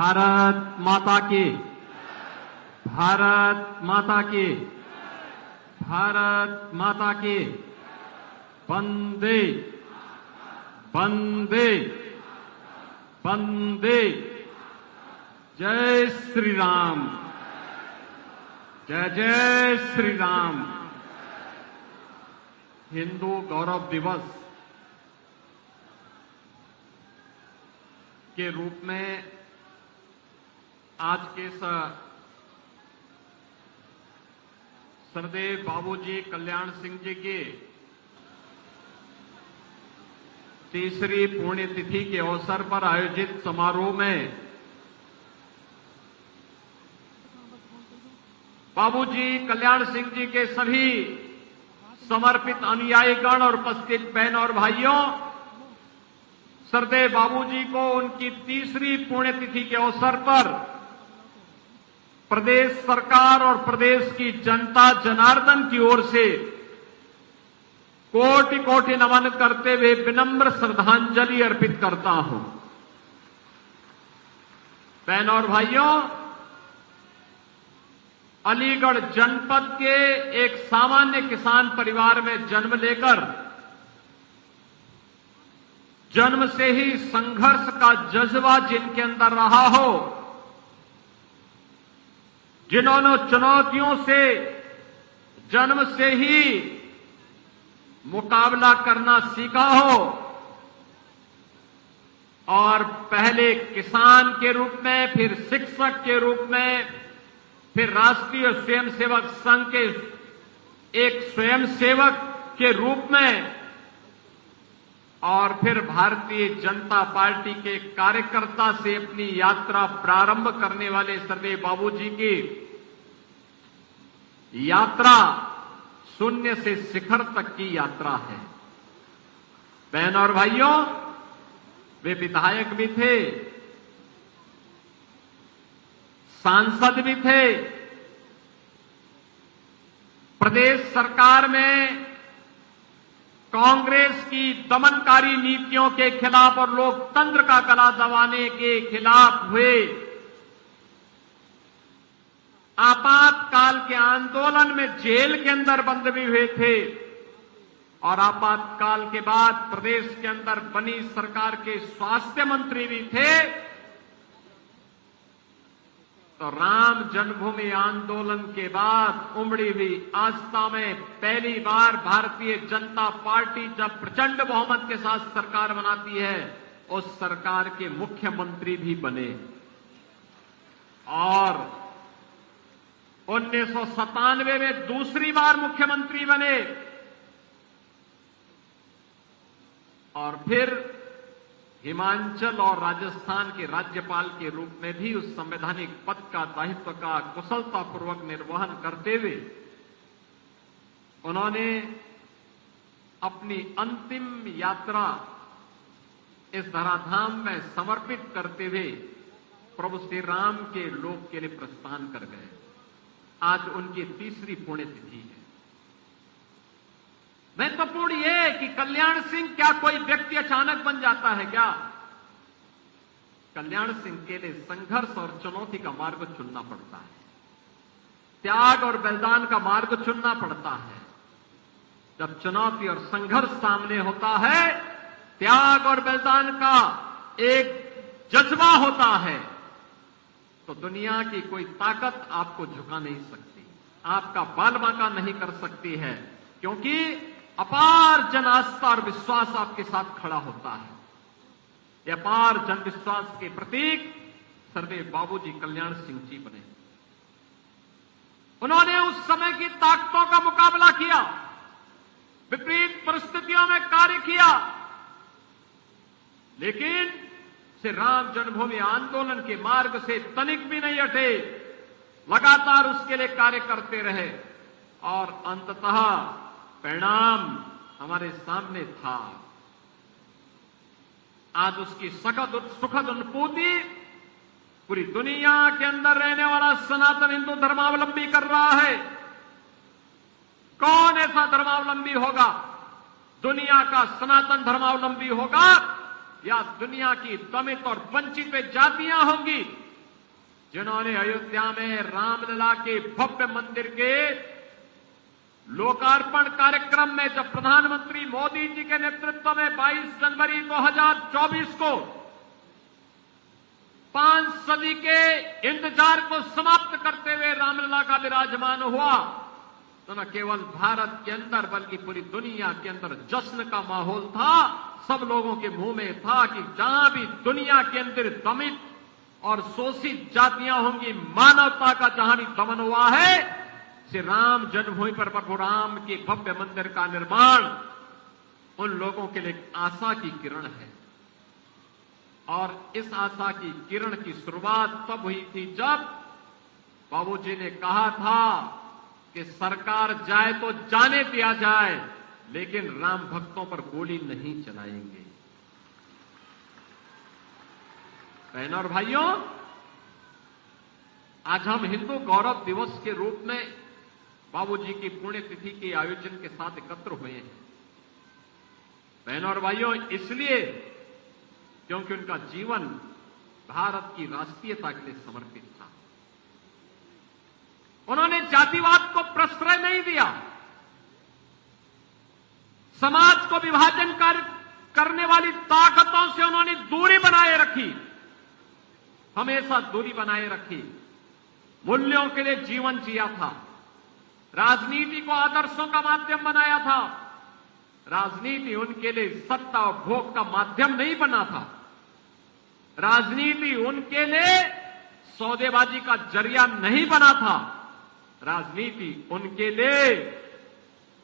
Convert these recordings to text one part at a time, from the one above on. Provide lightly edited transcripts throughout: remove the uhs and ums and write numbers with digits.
भारत माता की, भारत माता की, भारत माता की। वंदे वंदे वंदे। जय श्री राम, जय जय श्री राम। हिंदू गौरव दिवस के रूप में आज के सरदेव बाबूजी कल्याण सिंह जी की तीसरी पुण्यतिथि के अवसर पर आयोजित समारोह में बाबूजी कल्याण सिंह जी के सभी समर्पित अनुयायीगण और उपस्थित बहन और भाइयों, सरदेव बाबूजी को उनकी तीसरी पुण्यतिथि के अवसर पर प्रदेश सरकार और प्रदेश की जनता जनार्दन की ओर से कोटि कोटि नमन करते हुए विनम्र श्रद्धांजलि अर्पित करता हूं। बहन और भाइयों, अलीगढ़ जनपद के एक सामान्य किसान परिवार में जन्म लेकर जन्म से ही संघर्ष का जज्बा जिनके अंदर रहा हो, जिन्होंने चुनौतियों से जन्म से ही मुकाबला करना सीखा हो और पहले किसान के रूप में, फिर शिक्षक के रूप में, फिर राष्ट्रीय स्वयंसेवक संघ के एक स्वयंसेवक के रूप में और फिर भारतीय जनता पार्टी के कार्यकर्ता से अपनी यात्रा प्रारंभ करने वाले सरदेव बाबूजी की यात्रा शून्य से शिखर तक की यात्रा है। बहन और भाइयों, वे विधायक भी थे, सांसद भी थे, प्रदेश सरकार में कांग्रेस की दमनकारी नीतियों के खिलाफ और लोकतंत्र का गला दबाने के खिलाफ हुए आपातकाल के आंदोलन में जेल के अंदर बंद भी हुए थे और आपातकाल के बाद प्रदेश के अंदर बनी सरकार के स्वास्थ्य मंत्री भी थे। तो राम जन्मभूमि आंदोलन के बाद उमड़ी हुई आस्था में पहली बार भारतीय जनता पार्टी जब प्रचंड बहुमत के साथ सरकार बनाती है, उस सरकार के मुख्यमंत्री भी बने और 1997 में दूसरी बार मुख्यमंत्री बने और फिर हिमाचल और राजस्थान के राज्यपाल के रूप में भी उस संवैधानिक पद का दायित्व का कुशलतापूर्वक निर्वहन करते हुए उन्होंने अपनी अंतिम यात्रा इस धराधाम में समर्पित करते हुए प्रभु श्री राम के लोक के लिए प्रस्थान कर गए। आज उनकी तीसरी पुण्यतिथि है। महत्वपूर्ण यह है कि कल्याण सिंह क्या कोई व्यक्ति अचानक बन जाता है क्या? कल्याण सिंह के लिए संघर्ष और चुनौती का मार्ग चुनना पड़ता है, त्याग और बलिदान का मार्ग चुनना पड़ता है। जब चुनौती और संघर्ष सामने होता है, त्याग और बलिदान का एक जज्बा होता है, तो दुनिया की कोई ताकत आपको झुका नहीं सकती, आपका बाल बांका नहीं कर सकती है, क्योंकि अपार जन आस्था और विश्वास आपके साथ खड़ा होता है। यह अपार जन विश्वास के प्रतीक सरदेव बाबूजी कल्याण सिंह जी बने। उन्होंने उस समय की ताकतों का मुकाबला किया, विपरीत परिस्थितियों में कार्य किया, लेकिन श्री राम जन्मभूमि आंदोलन के मार्ग से तनिक भी नहीं हटे, लगातार उसके लिए कार्य करते रहे और अंततः परिणाम हमारे सामने था। आज उसकी सुखद अनुभूति पूरी दुनिया के अंदर रहने वाला सनातन हिंदू धर्मावलंबी कर रहा है। कौन ऐसा धर्मावलंबी होगा? दुनिया का सनातन धर्मावलंबी होगा या दुनिया की दमित और वंचित जातियां होंगी जिन्होंने अयोध्या में रामलला के भव्य मंदिर के लोकार्पण कार्यक्रम में जब प्रधानमंत्री मोदी जी के नेतृत्व में 22 जनवरी 2024 को 5 सदी के इंतजार को समाप्त करते हुए रामलला का विराजमान हुआ, तो न केवल भारत के अंदर बल्कि पूरी दुनिया के अंदर जश्न का माहौल था। सब लोगों के मुंह में था कि जहां भी दुनिया के अंदर दमित और शोषित जातियां होंगी, मानवता का जहां भी दमन हुआ है, श्री राम जन्मभूमि पर प्रभु राम के भव्य मंदिर का निर्माण उन लोगों के लिए आशा की किरण है। और इस आशा की किरण की शुरुआत तब हुई थी जब बाबूजी ने कहा था कि सरकार जाए तो जाने दिया जाए, लेकिन राम भक्तों पर गोली नहीं चलाएंगे। बहनों और भाइयों, आज हम हिंदू गौरव दिवस के रूप में बाबूजी की पुण्यतिथि के आयोजन के साथ एकत्र हुए हैं। बहनों और भाइयों, इसलिए क्योंकि उनका जीवन भारत की राष्ट्रीयता के लिए समर्पित था। उन्होंने जातिवाद को प्रश्रय नहीं दिया, समाज को विभाजन करने वाली ताकतों से उन्होंने दूरी बनाए रखी, हमेशा दूरी बनाए रखी। मूल्यों के लिए जीवन जिया था, राजनीति को आदर्शों का माध्यम बनाया था। राजनीति उनके लिए सत्ता और भोग का माध्यम नहीं बना था। राजनीति उनके लिए सौदेबाजी का जरिया नहीं बना था। राजनीति उनके लिए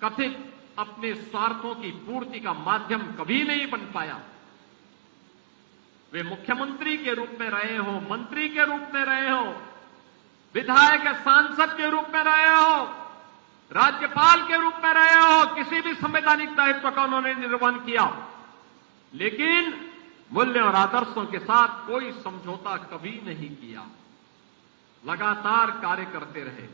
कथित अपने स्वार्थों की पूर्ति का माध्यम कभी नहीं बन पाया। वे मुख्यमंत्री के रूप में रहे हो, मंत्री के रूप में रहे हो, विधायक या सांसद के रूप में रहे हो, राज्यपाल के रूप में रहे हो, किसी भी संवैधानिक दायित्व का उन्होंने निर्वहन किया, लेकिन मूल्य और आदर्शों के साथ कोई समझौता कभी नहीं किया। लगातार कार्य करते रहे।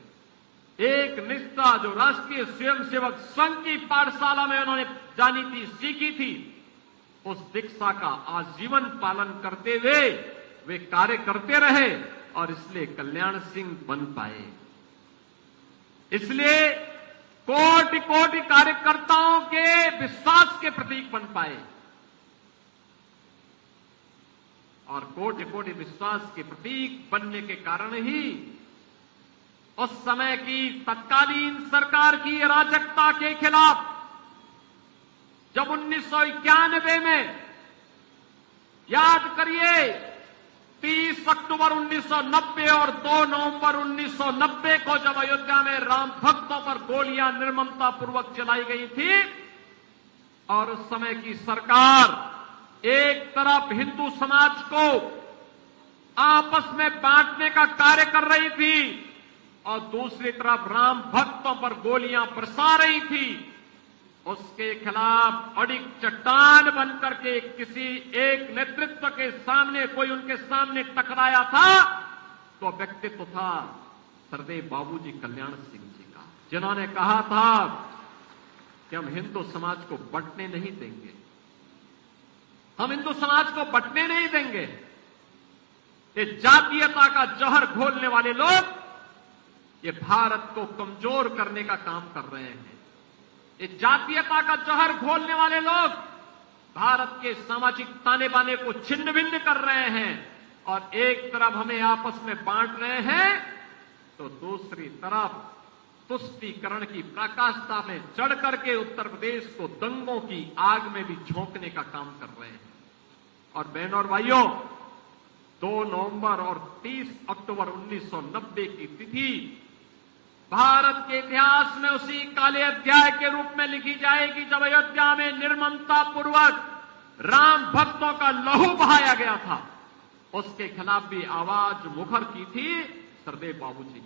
एक निष्ठा जो राष्ट्रीय स्वयंसेवक संघ की पाठशाला में उन्होंने जानी थी, सीखी थी, उस दीक्षा का आजीवन पालन करते हुए वे कार्य करते रहे और इसलिए कल्याण सिंह बन पाए। इसलिए कोटि कोटि कार्यकर्ताओं के विश्वास के प्रतीक बन पाए और कोटि कोटि विश्वास के प्रतीक बनने के कारण ही उस समय की तत्कालीन सरकार की अराजकता के खिलाफ जब 1991 में, याद करिए, 30 अक्टूबर 1990 और 2 नवंबर 1990 को जब अयोध्या में राम भक्तों पर गोलियां निर्ममतापूर्वक चलाई गई थी और उस समय की सरकार एक तरफ हिंदू समाज को आपस में बांटने का कार्य कर रही थी और दूसरी तरफ राम भक्तों पर गोलियां बरसा रही थी, उसके खिलाफ अड़िग चट्टान बनकर के किसी एक नेतृत्व के सामने कोई उनके सामने टकराया था तो व्यक्तित्व था सरदेव बाबूजी कल्याण सिंह जी का, जिन्होंने कहा था कि हम हिंदू समाज को बंटने नहीं देंगे, हम हिंदू समाज को बंटने नहीं देंगे। ये जातीयता का जहर घोलने वाले लोग ये भारत को कमजोर करने का काम कर रहे हैं। ये जातीयता का जहर घोलने वाले लोग भारत के सामाजिक ताने बाने को छिन्न भिन्न कर रहे हैं और एक तरफ हमें आपस में बांट रहे हैं तो दूसरी तरफ तुष्टीकरण की प्रकाशता में चढ़ करके उत्तर प्रदेश को दंगों की आग में भी झोंकने का काम कर रहे हैं। और बहनों और भाइयों, 2 नवंबर और 30 अक्टूबर 1990 की तिथि भारत के इतिहास में उसी काले अध्याय के रूप में लिखी जाएगी जब अयोध्या में निर्ममता पूर्वक राम भक्तों का लहू बहाया गया था। उसके खिलाफ भी आवाज मुखर की थी सरदेव बाबूजी ने।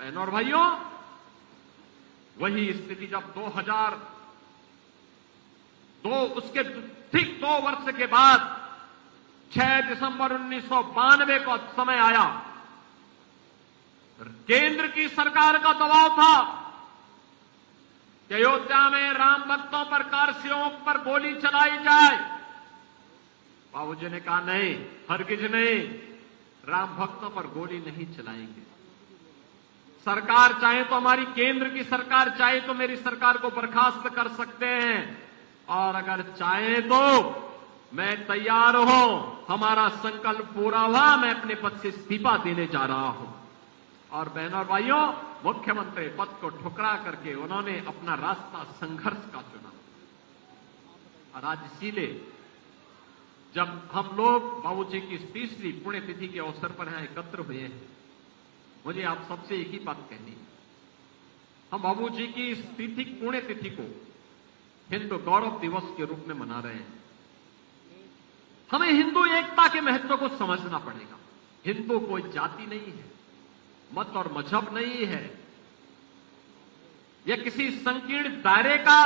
बहनों और भाइयों, वही स्थिति जब 2002 उसके ठीक 2 वर्ष के बाद 6 दिसंबर 1992 को समय आया, केंद्र की सरकार का दबाव था कि अयोध्या में राम भक्तों पर कारसेवक पर गोली चलाई जाए। बाबूजी ने कहा नहीं, हरगिज नहीं, राम भक्तों पर गोली नहीं चलाएंगे। सरकार चाहे तो हमारी केंद्र की सरकार चाहे तो मेरी सरकार को बर्खास्त कर सकते हैं, और अगर चाहे तो मैं तैयार हूं, हमारा संकल्प पूरा हुआ, मैं अपने पद से इस्तीफा देने जा रहा हूं। और बहनों और भाइयों, मुख्यमंत्री पद को ठुकरा करके उन्होंने अपना रास्ता संघर्ष का चुना। और आज इसीलिए जब हम लोग बाबूजी की 30वीं पुण्यतिथि के अवसर पर यहां एकत्र हुए हैं, मुझे आप सबसे एक ही बात कहनी है। हम बाबूजी की इस पुण्यतिथि को हिंदू गौरव दिवस के रूप में मना रहे हैं। हमें हिंदू एकता के महत्व को समझना पड़ेगा। हिंदू कोई जाति नहीं है, मत और मजहब नहीं है, यह किसी संकीर्ण दायरे का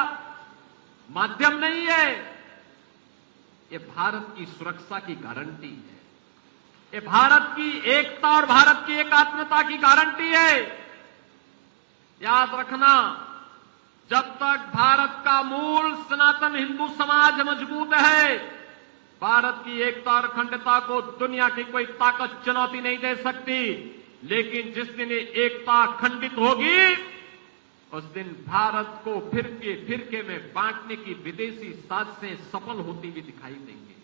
माध्यम नहीं है। यह भारत की सुरक्षा की गारंटी है, ये भारत की एकता और भारत की एकात्मता की गारंटी है। याद रखना, जब तक भारत का मूल सनातन हिंदू समाज मजबूत है, भारत की एकता और अखंडता को दुनिया की कोई ताकत चुनौती नहीं दे सकती। लेकिन जिस दिन ये एकता खंडित होगी, उस दिन भारत को फिरके में बांटने की विदेशी साजिशें सफल होती हुई दिखाई देंगी।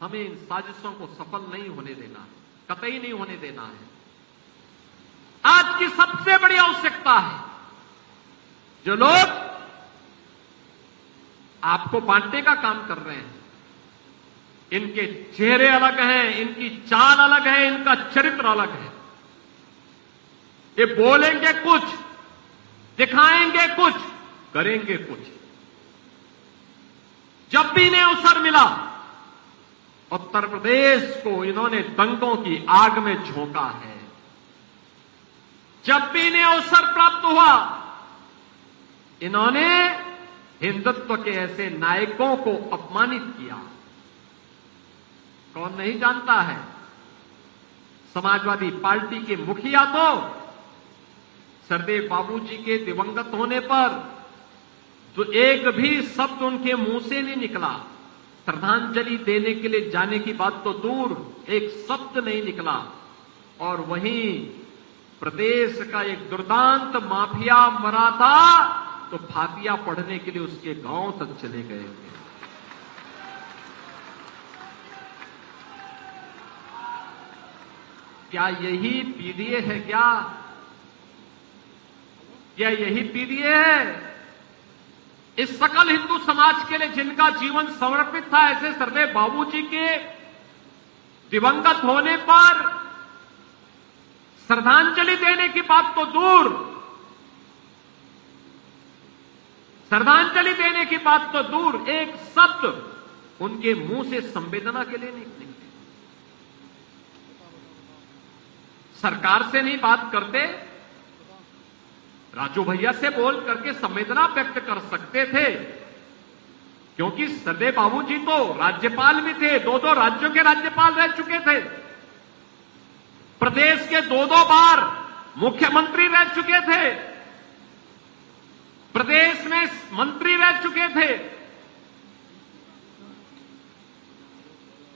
हमें इन साजिशों को सफल नहीं होने देना है, कतई नहीं होने देना है। आज की सबसे बड़ी आवश्यकता है, जो लोग आपको बांटने का काम कर रहे हैं, इनके चेहरे अलग हैं, इनकी चाल अलग है, इनका चरित्र अलग है। ये बोलेंगे कुछ, दिखाएंगे कुछ, करेंगे कुछ। जब भी इन्हें अवसर मिला, उत्तर प्रदेश को इन्होंने दंगों की आग में झोंका है। जब भी इन्हें अवसर प्राप्त हुआ, इन्होंने हिंदुत्व के ऐसे नायकों को अपमानित किया। कौन नहीं जानता है, समाजवादी पार्टी के मुखिया तो सरदेव बाबूजी के दिवंगत होने पर तो एक भी शब्द उनके मुंह से नहीं निकला। श्रद्धांजलि देने के लिए जाने की बात तो दूर, एक शब्द नहीं निकला। और वहीं प्रदेश का एक दुर्दांत माफिया मरा था, तो फातिया पढ़ने के लिए उसके गांव तक चले गए थे। क्या यही पीडीए है? क्या यही पीडीए है? इस सकल हिंदू समाज के लिए जिनका जीवन समर्पित था, ऐसे सरदेव बाबूजी के दिवंगत होने पर श्रद्धांजलि देने की बात तो दूर, श्रद्धांजलि देने की बात तो दूर, एक शब्द उनके मुंह से संवेदना के लिए नहीं निकले। सरकार से नहीं बात करते, राजू भैया से बोल करके संवेदना व्यक्त कर सकते थे, क्योंकि सरदेव बाबूजी तो राज्यपाल भी थे, 2-2 राज्यों के राज्यपाल रह चुके थे, प्रदेश के 2-2 बार मुख्यमंत्री रह चुके थे, प्रदेश में मंत्री रह चुके थे,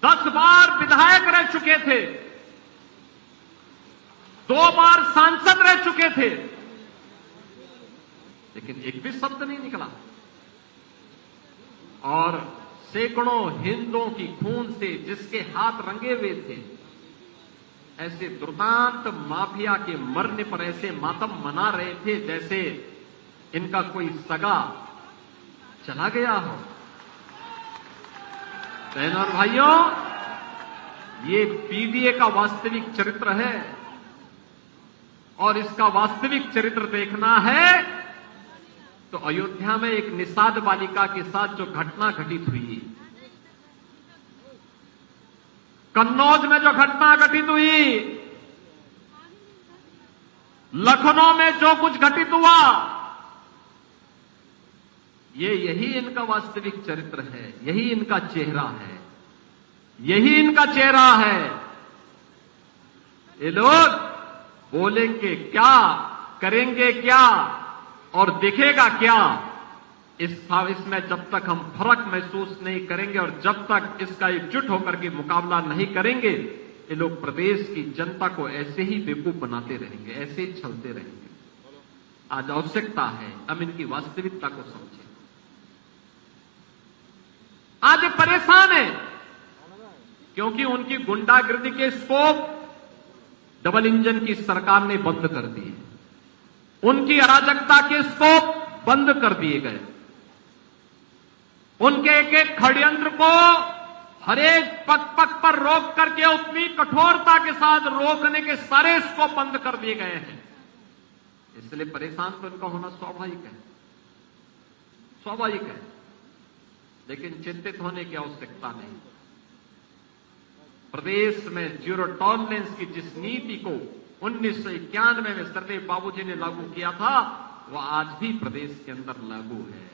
10 बार विधायक रह चुके थे, 2 बार सांसद रह चुके थे, लेकिन एक भी शब्द नहीं निकला। और सैकड़ों हिंदुओं की खून से जिसके हाथ रंगे हुए थे, ऐसे दुर्दांत माफिया के मरने पर ऐसे मातम मना रहे थे जैसे इनका कोई सगा चला गया हो। बहनों और भाइयों, ये पीडीए का वास्तविक चरित्र है, और इसका वास्तविक चरित्र देखना है तो अयोध्या में एक निषाद बालिका के साथ जो घटना घटित हुई, कन्नौज में जो घटना घटित हुई, लखनऊ में जो कुछ घटित हुआ, यही इनका वास्तविक चरित्र है, यही इनका चेहरा है, यही इनका चेहरा है। ये लोग बोलेंगे क्या, करेंगे क्या और दिखेगा क्या, इसमें जब तक हम फर्क महसूस नहीं करेंगे और जब तक इसका एकजुट होकर के मुकाबला नहीं करेंगे, ये लोग प्रदेश की जनता को ऐसे ही बेवकूफ बनाते रहेंगे, ऐसे ही छलते रहेंगे। आज आवश्यकता है हम इनकी वास्तविकता को समझें। आज ये परेशान है क्योंकि उनकी गुंडागिर्दी के स्कोप डबल इंजन की सरकार ने बंद कर दिए, उनकी अराजकता के स्कोप बंद कर दिए गए, उनके एक एक षड्यंत्र को हर एक पग पग पर रोक करके उतनी कठोरता के साथ रोकने के सारे स्कोप बंद कर दिए गए हैं। इसलिए परेशान तो इनका होना स्वाभाविक है, स्वाभाविक है, लेकिन चिंतित होने की आवश्यकता नहीं। प्रदेश में जीरो टॉलरेंस की जिस नीति को 1991 में सरदेव बाबूजी ने लागू किया था, वह आज भी प्रदेश के अंदर लागू है।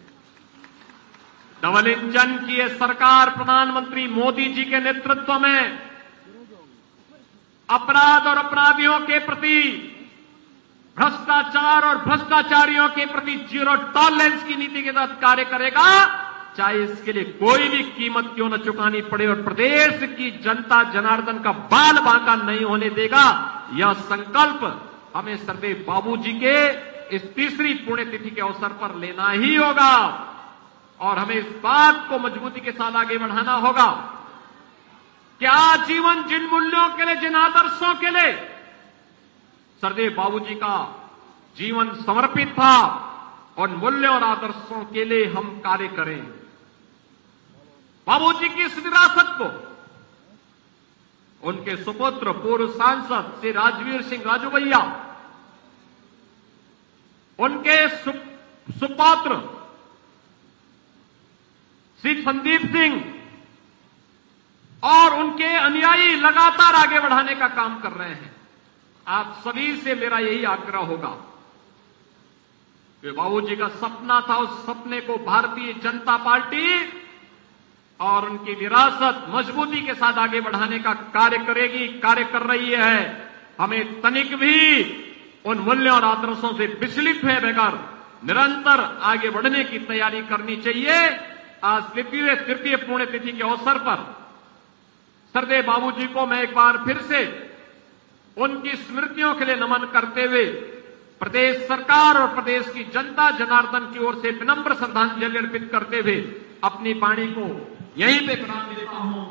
डबल इंजन की यह सरकार प्रधानमंत्री मोदी जी के नेतृत्व में अपराध और अपराधियों के प्रति, भ्रष्टाचार और भ्रष्टाचारियों के प्रति जीरो टॉलरेंस की नीति के तहत कार्य करेगा, चाहे इसके लिए कोई भी कीमत क्यों न चुकानी पड़े, और प्रदेश की जनता जनार्दन का बाल बांका नहीं होने देगा। यह संकल्प हमें सरदेव बाबूजी के इस तीसरी पुण्यतिथि के अवसर पर लेना ही होगा और हमें इस बात को मजबूती के साथ आगे बढ़ाना होगा कि आजीवन जिन मूल्यों के लिए, जिन आदर्शों के लिए सरदेव बाबूजी का जीवन समर्पित था, उन मूल्यों और आदर्शों के लिए हम कार्य करें। बाबूजी की इस विरासत को उनके सुपुत्र पूर्व सांसद श्री राजवीर सिंह राजू भैया, उनके सुपुत्र श्री संदीप सिंह और उनके अनुयायी लगातार आगे बढ़ाने का काम कर रहे हैं। आप सभी से मेरा यही आग्रह होगा कि बाबूजी का सपना था, उस सपने को भारतीय जनता पार्टी और उनकी विरासत मजबूती के साथ आगे बढ़ाने का कार्य करेगी, कार्य कर रही है। हमें तनिक भी उन मूल्यों और आदर्शों से विचलित हुए बगैर निरंतर आगे बढ़ने की तैयारी करनी चाहिए। आज तृतीय पुण्यतिथि के अवसर पर सरदेव बाबूजी को मैं एक बार फिर से उनकी स्मृतियों के लिए नमन करते हुए प्रदेश सरकार और प्रदेश की जनता जनार्दन की ओर से विनम्र श्रद्धांजलि अर्पित करते हुए अपनी वाणी को यहीं पे विराम देता हूं।